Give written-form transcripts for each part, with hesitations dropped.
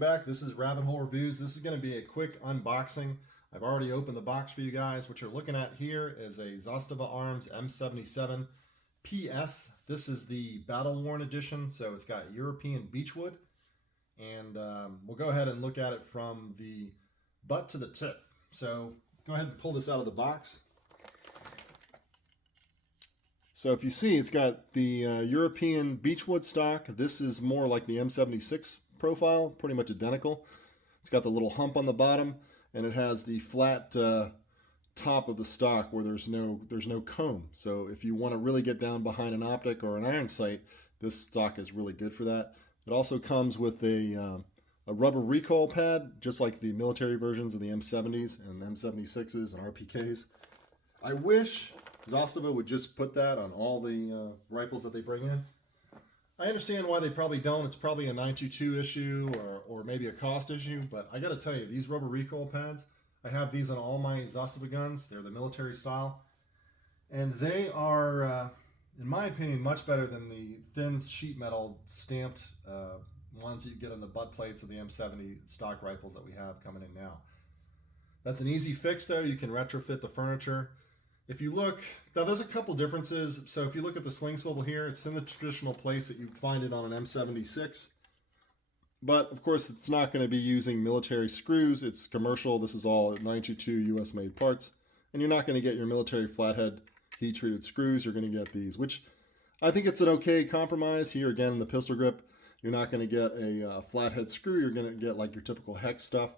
back. This is Rabbit Hole Reviews. This is going to be a quick unboxing. I've already opened the box for you guys. What you're looking at here is a Zastava Arms M77 PS. This is the Battle Worn edition, so it's got European beechwood. And we'll go ahead and look at it from the butt to the tip. So go ahead and pull this out of the box. So if you see, it's got the European beechwood stock. This is more like the M76 profile, pretty much identical. It's got the little hump on the bottom, and it has the flat top of the stock where there's no comb. So if you want to really get down behind an optic or an iron sight, this stock is really good for that. It also comes with a rubber recoil pad, just like the military versions of the M70s and M76s and RPKs. I wish Zastava would just put that on all the rifles that they bring in. I understand why they probably don't. It's probably a 922 issue or maybe a cost issue, but I got to tell you, these rubber recoil pads, I have these on all my Zastava guns. They're the military style, and they are, in my opinion, much better than the thin sheet metal stamped ones you get on the butt plates of the M70 stock rifles that we have coming in now. That's an easy fix, though. You can retrofit the furniture. If you look, now there's a couple differences. So if you look at the sling swivel here, it's in the traditional place that you'd find it on an M76. But of course, it's not going to be using military screws. It's commercial. This is all 922 US made parts. And you're not going to get your military flathead heat treated screws. You're going to get these, which I think it's an okay compromise. Here again in the pistol grip, you're not going to get a flathead screw. You're going to get like your typical hex stuff.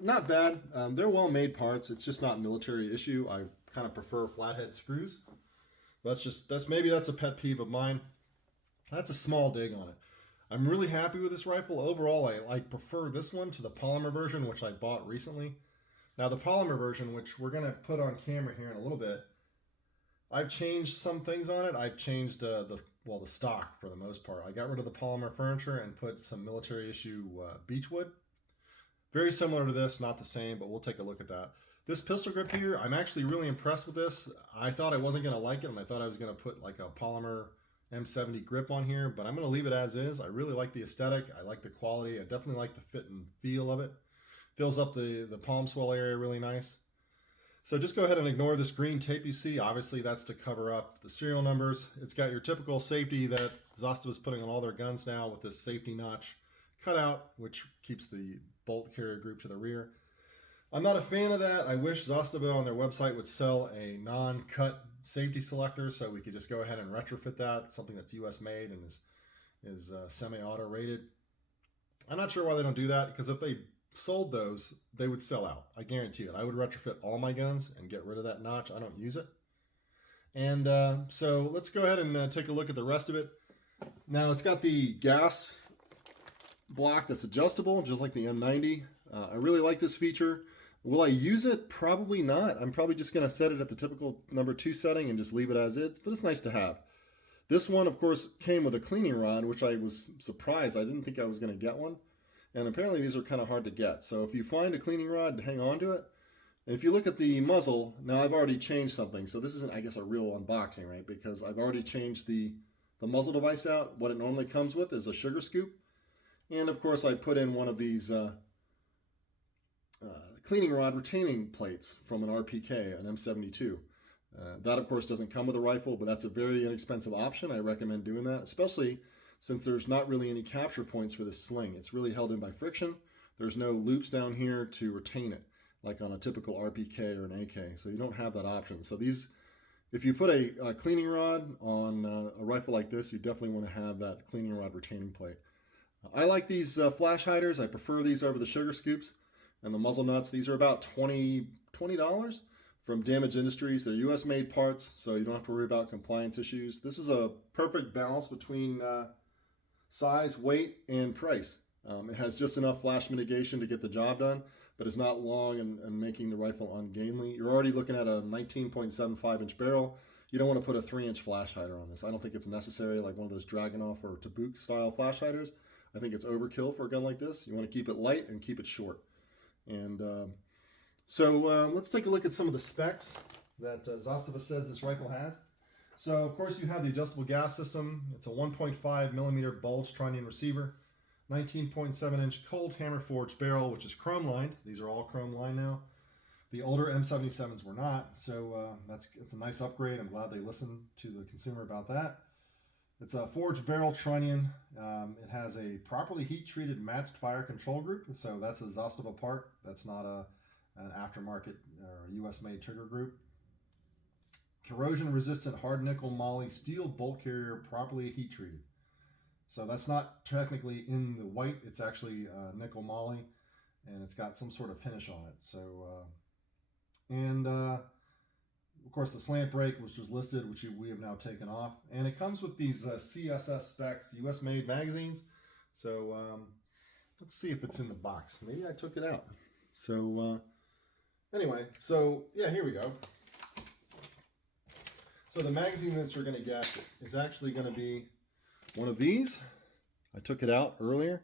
Not bad. They're well made parts. It's just not a military issue. I kind of prefer flathead screws. Maybe that's a pet peeve of mine. That's a small dig on it. I'm really happy with this rifle. Overall, I prefer this one to the polymer version, which I bought recently. Now the polymer version, which we're going to put on camera here in a little bit, I've changed some things on it. I've changed the stock for the most part. I got rid of the polymer furniture and put some military issue beechwood. Very similar to this, not the same, but we'll take a look at that. This pistol grip here, I'm actually really impressed with this. I thought I wasn't going to like it, and I thought I was going to put like a polymer M70 grip on here, but I'm going to leave it as is. I really like the aesthetic. I like the quality. I definitely like the fit and feel of it. Fills up the palm swell area really nice. So just go ahead and ignore this green tape you see. Obviously, that's to cover up the serial numbers. It's got your typical safety that Zastava is putting on all their guns now with this safety notch cutout, which keeps the bolt carrier group to the rear. I'm not a fan of that. I wish Zastava on their website would sell a non-cut safety selector so we could just go ahead and retrofit that, something that's US made and is semi-auto rated. I'm not sure why they don't do that, because if they sold those, they would sell out. I guarantee it. I would retrofit all my guns and get rid of that notch. I don't use it. And so let's go ahead and take a look at the rest of it. Now it's got the gas block that's adjustable, just like the M90. I really like this feature. Will I use it? Probably not. I'm probably just going to set it at the typical number 2 setting and just leave it as is, but it's nice to have. This one, of course, came with a cleaning rod, which I was surprised. I didn't think I was going to get one. And apparently these are kind of hard to get. So if you find a cleaning rod, hang on to it. And if you look at the muzzle, now I've already changed something. So this isn't, I guess, a real unboxing, right? Because I've already changed the muzzle device out. What it normally comes with is a sugar scoop. And of course, I put in one of these cleaning rod retaining plates from an RPK, an M72. That, of course, doesn't come with a rifle, but that's a very inexpensive option. I recommend doing that, especially since there's not really any capture points for this sling. It's really held in by friction. There's no loops down here to retain it, like on a typical RPK or an AK, so you don't have that option. So these, if you put a cleaning rod on a rifle like this, you definitely want to have that cleaning rod retaining plate. I like these flash hiders. I prefer these over the sugar scoops and the muzzle nuts. These are about $20 from Damage Industries. They're US made parts, so you don't have to worry about compliance issues. This is a perfect balance between size, weight, and price. It has just enough flash mitigation to get the job done, but it's not long and making the rifle ungainly. You're already looking at a 19.75 inch barrel. You don't want to put a 3-inch flash hider on this. I don't think it's necessary, like one of those Dragunov or Tabuk style flash hiders. I think it's overkill for a gun like this. You want to keep it light and keep it short. And so let's take a look at some of the specs that Zastava says this rifle has. So of course you have the adjustable gas system. It's a 1.5 millimeter bulge trunnion receiver. 19.7-inch cold hammer forged barrel, which is chrome lined. These are all chrome lined now. The older M77s were not, so it's a nice upgrade. I'm glad they listened to the consumer about that. It's a forged barrel trunnion. It has a properly heat-treated matched fire control group, so that's a Zastava part. That's not an aftermarket or a US-made trigger group. Corrosion-resistant hard nickel moly steel bolt carrier, properly heat-treated. So that's not technically in the white. It's actually nickel moly, and it's got some sort of finish on it. So, of course, the slant brake, which was listed, which we have now taken off. And it comes with these CSS specs, US-made magazines. So let's see if it's in the box. Maybe I took it out. So anyway, so yeah, here we go. So the magazine that you're going to get is actually going to be one of these. I took it out earlier.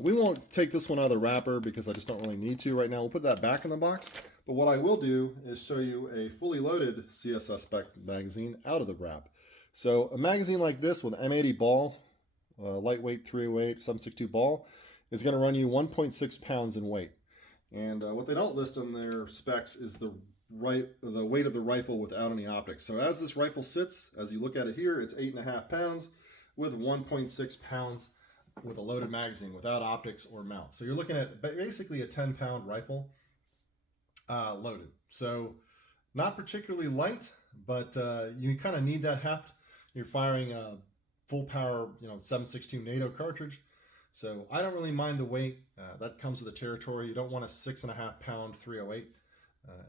We won't take this one out of the wrapper because I just don't really need to right now. We'll put that back in the box. But what I will do is show you a fully loaded CSS spec magazine out of the wrap. So a magazine like this with M80 ball, lightweight 308, 7.62 ball, is going to run you 1.6 pounds in weight. And what they don't list on their specs is the weight of the rifle without any optics. So as this rifle sits, as you look at it here, it's 8.5 pounds with 1.6 pounds with a loaded magazine without optics or mount. So you're looking at basically a 10-pound rifle loaded. So not particularly light, but you kind of need that heft. You're firing a full power, 7.62 NATO cartridge. So I don't really mind the weight. That comes with the territory. You don't want a 6.5 pound 308.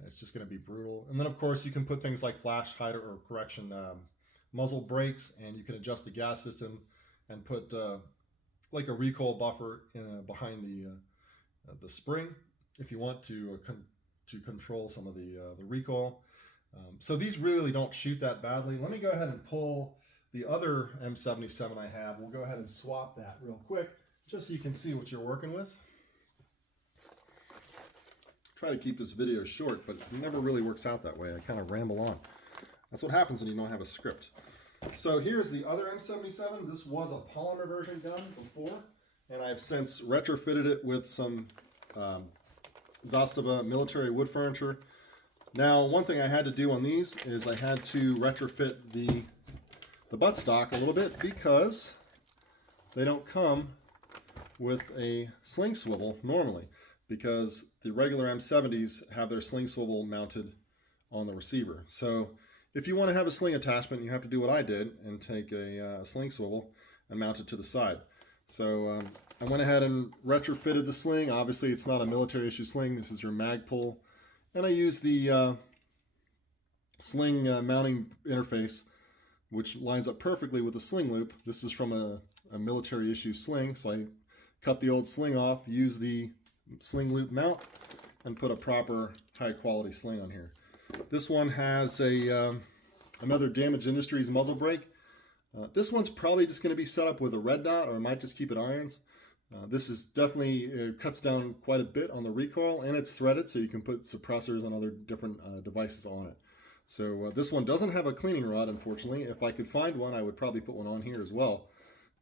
It's just going to be brutal. And then of course you can put things like flash hider or correction muzzle brakes, and you can adjust the gas system and put like a recoil buffer behind the spring if you want to control some of the recoil. So these really don't shoot that badly. Let me go ahead and pull the other M77 I have. We'll go ahead and swap that real quick just so you can see what you're working with. Try to keep this video short, but it never really works out that way. I kind of ramble on. That's what happens when you don't have a script. So here's the other M77. This was a polymer version gun before, and I've since retrofitted it with some Zastava military wood furniture. Now, one thing I had to do on these is I had to retrofit the buttstock a little bit because they don't come with a sling swivel normally, because the regular M70s have their sling swivel mounted on the receiver. So if you want to have a sling attachment, you have to do what I did and take a sling swivel and mount it to the side. So I went ahead and retrofitted the sling. Obviously, it's not a military issue sling. This is your mag pull. And I used the sling mounting interface, which lines up perfectly with the sling loop. This is from a military issue sling. So I cut the old sling off, used the sling loop mount, and put a proper high quality sling on here. This one has another Damage Industries muzzle brake. This one's probably just going to be set up with a red dot, or I might just keep it irons. This is definitely cuts down quite a bit on the recoil, and it's threaded, so you can put suppressors on other different devices on it. So this one doesn't have a cleaning rod, unfortunately. If I could find one, I would probably put one on here as well.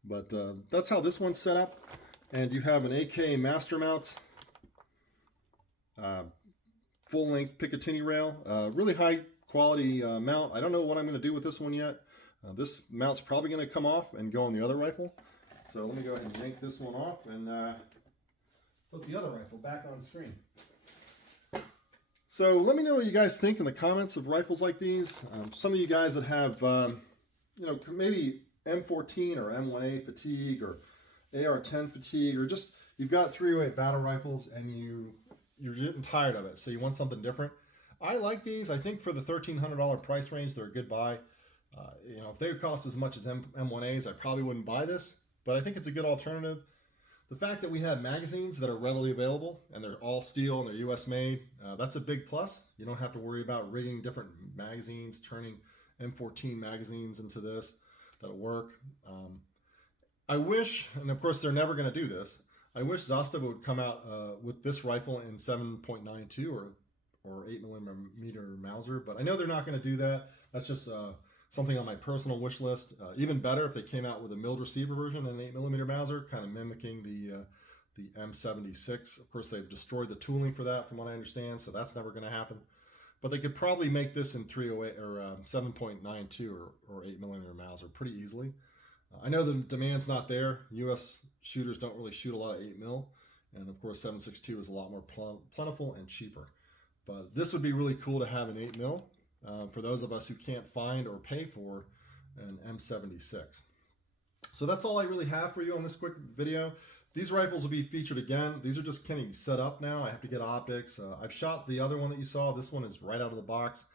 But that's how this one's set up. And you have an AK master mount, full-length Picatinny rail, really high quality mount. I don't know what I'm going to do with this one yet. This mount's probably going to come off and go on the other rifle. So let me go ahead and yank this one off and put the other rifle back on screen. So let me know what you guys think in the comments of rifles like these. Some of you guys that have, maybe M14 or M1A fatigue or AR-10 fatigue, or just you've got 308 battle rifles and you're getting tired of it, so you want something different. I like these. I think for the $1,300 price range, they're a good buy. If they would cost as much as M1As, I probably wouldn't buy this, but I think it's a good alternative. The fact that we have magazines that are readily available and they're all steel and they're US made, that's a big plus. You don't have to worry about rigging different magazines, turning M14 magazines into this. That'll work. I wish, and of course they're never going to do this, I wish Zastava would come out with this rifle in 7.92 or 8mm Mauser, but I know they're not going to do that. That's just something on my personal wish list. Even better if they came out with a milled receiver version and an 8mm Mauser, kind of mimicking the M76. Of course, they've destroyed the tooling for that, from what I understand, so that's never going to happen. But they could probably make this in 308 or 7.92 or 8mm Mauser pretty easily. I know the demand's not there. U.S. shooters don't really shoot a lot of 8mm, and of course 7.62 is a lot more plentiful and cheaper. But this would be really cool to have an 8mm for those of us who can't find or pay for an M76. So that's all I really have for you on this quick video. These rifles will be featured again. These are just getting set up now. I have to get optics. I've shot the other one that you saw. This one is right out of the box.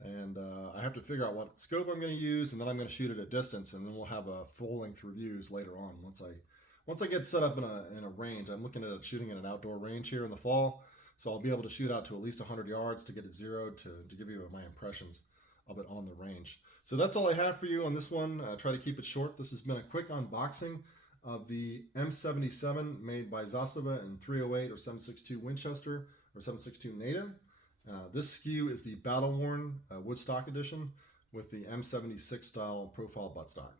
And I have to figure out what scope I'm going to use, and then I'm going to shoot at a distance, and then we'll have a full-length reviews later on once I get set up in a range. I'm looking at shooting in an outdoor range here in the fall, so I'll be able to shoot out to at least 100 yards to get it zeroed to give you my impressions of it on the range. So that's all I have for you on this one. Try to keep it short. This has been a quick unboxing of the M77 made by Zastava in 308 or 7.62 Winchester or 7.62 Native. This SKU is the battle-worn Woodstock edition with the M76 style profile buttstock.